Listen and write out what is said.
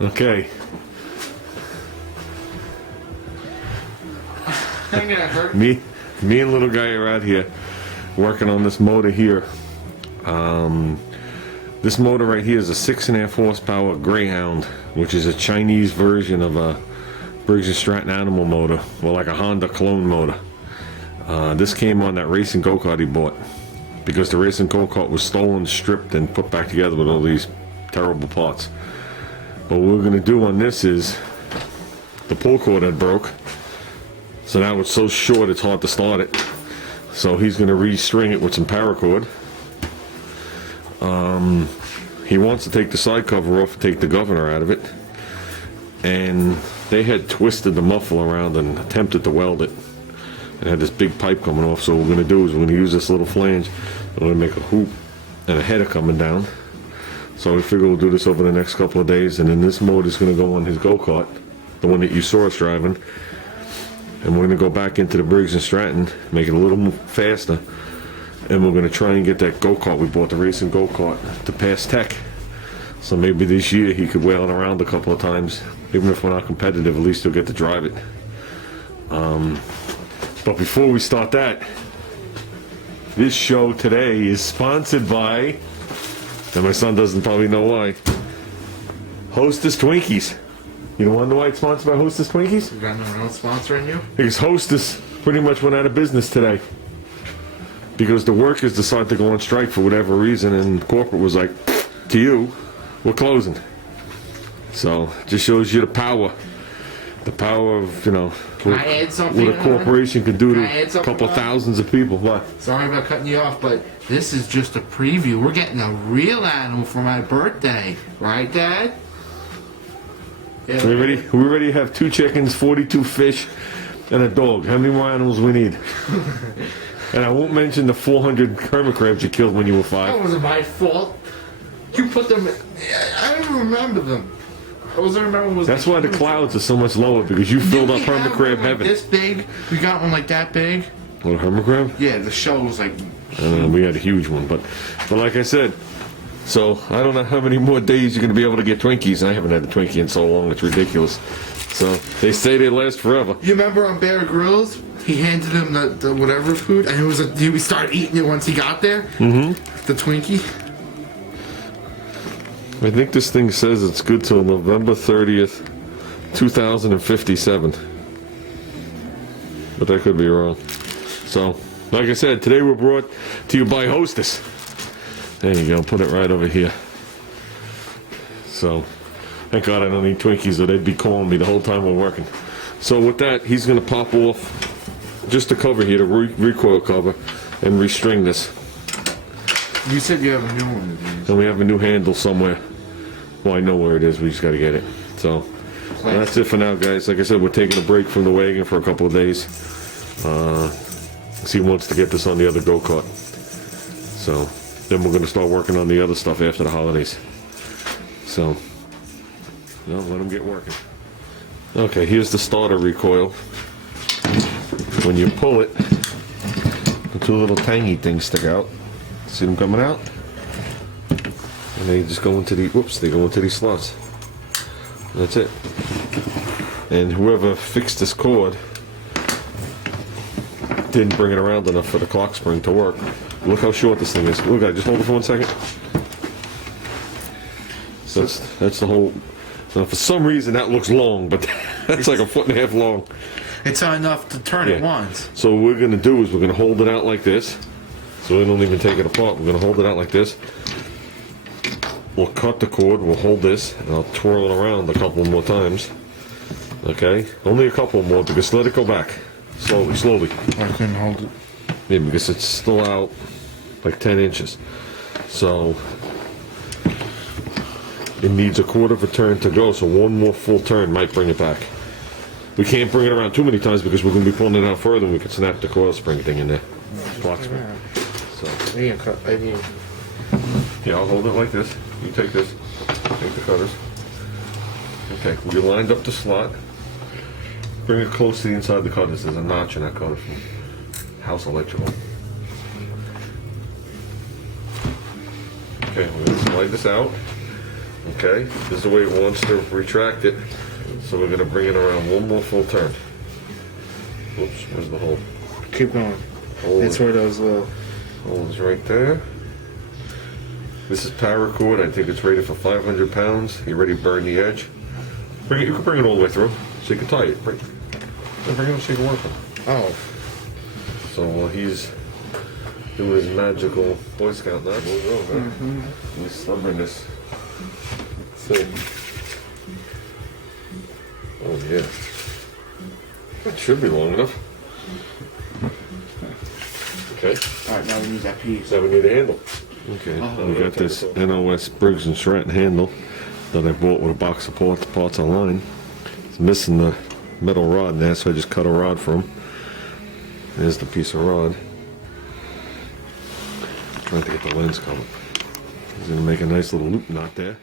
Okay. Me and little guy are out here working on this motor here. This motor right here is a 6.5 horsepower Greyhound, which is a Chinese version of a Briggs & Stratton animal motor, or like a Honda clone motor. This came on that racing go-kart he bought, because the racing go-kart was stolen, stripped, and put back together with all these terrible parts. But what we're going to do on this is, the pull cord had broke, so now it's so short it's hard to start it. So he's going to re-string it with some paracord. He wants to take the side cover off and take the governor out of it. And they had twisted the muffle around and attempted to weld it. It had this big pipe coming off, so what we're going to do is we're going to use this little flange. We're going to make a hoop and a header coming down. So we figure we'll do this over the next couple of days, and then this motor is going to go on his go-kart, the one that you saw us driving. And we're going to go back into the Briggs & Stratton, make it a little more faster, and we're going to try and get that go-kart we bought, the racing go-kart, to pass tech. So maybe this year he could wheel it around a couple of times. Even if we're not competitive, at least he'll get to drive it. But before we start that, this show today is sponsored by, and my son doesn't probably know why, Hostess Twinkies. You don't want to know why it's sponsored by Hostess Twinkies? You got no one else sponsoring you? Because Hostess pretty much went out of business today. Because the workers decided to go on strike for whatever reason, and corporate was like, to you, we're closing. So, just shows you the power of, you know, what a corporation can do to a couple of thousands of people. What? Sorry about cutting you off, but this is just a preview. We're getting a real animal for my birthday. Right, Dad? Yeah, We ready to have 2 chickens, 42 fish, and a dog. How many more animals we need? And I won't mention the 400 hermit crabs you killed when you were 5. That wasn't my fault. You put them in... I don't even remember them. I wasn't remember was. That's why the clouds are so much lower, because you filled up hermit crab heaven. This big? We got one like that big? What, a hermit crab? Yeah, the show was like... We had a huge one, but like I said, so I don't know how many more days you're going to be able to get Twinkies, and I haven't had a Twinkie in so long, it's ridiculous. So they say they last forever. You remember on Bear Grylls? He handed him the whatever food, and it was he started eating it once he got there? Mm-hmm. The Twinkie? I think this thing says it's good till November 30th, 2057. But that could be wrong. So, like I said, today we're brought to you by Hostess. There you go, put it right over here. So, thank God I don't need Twinkies, or they'd be calling me the whole time we're working. So with that, he's going to pop off just the cover here, the recoil cover, and restring this. You said you have a new one of these. And we have a new handle somewhere. Well, I know where it is, we just got to get it. So, that's it for now, guys. Like I said, we're taking a break from the wagon for a couple of days. He wants to get this on the other go-kart. So, then we're going to start working on the other stuff after the holidays. So, well, let him get working. Okay, here's the starter recoil. When you pull it, the 2 little tangy things stick out. See them coming out? And they just go into they go into these slots. That's it. And whoever fixed this cord didn't bring it around enough for the clock spring to work. Look how short this thing is. Look at it, just hold it for 1 second. So that's the whole... Now, for some reason that looks long, but that's like 1.5 feet long. It's not enough to turn it once. So what we're going to do is we're going to hold it out like this. So we don't even take it apart. We're going to hold it out like this. We'll cut the cord, we'll hold this, and I'll twirl it around a couple more times. Okay? Only a couple more, because let it go back. Slowly, slowly. I couldn't hold it. Yeah, because it's still out like 10 inches. So it needs a 1/4 turn to go, so 1 more full turn might bring it back. We can't bring it around too many times because we're going to be pulling it out further and we can snap the coil spring thing in there. Clock spring. So. Yeah, I'll hold it like this. You take this. Take the cutters. Okay, we lined up the slot. Bring it close to the inside of the cutters. There's a notch in that cutter from House Electrical. Okay, we're going to slide this out. Okay, this is the way it wants to retract it. So we're gonna bring it around one more full turn. Oops, where's the hole? Keep going. Hole It's where those little. hole is right there. This is paracord. I think it's rated for 500 pounds. You ready to burn the edge? Bring it. You can bring it all the way through, so you can tie it. Bring it up so you can work it. Oh. So while he's doing his magical Boy Scout knot, move over. His stubbornness. See. Oh yeah. That should be long enough. Okay. Alright, now we need that piece. So we need a handle. Okay. We got this NOS Briggs and Stratton handle that I bought with a box of parts online. It's missing the metal rod there, so I just cut a rod from. There's the piece of rod. Trying to get the lens covered. He's gonna make a nice little loop knot there.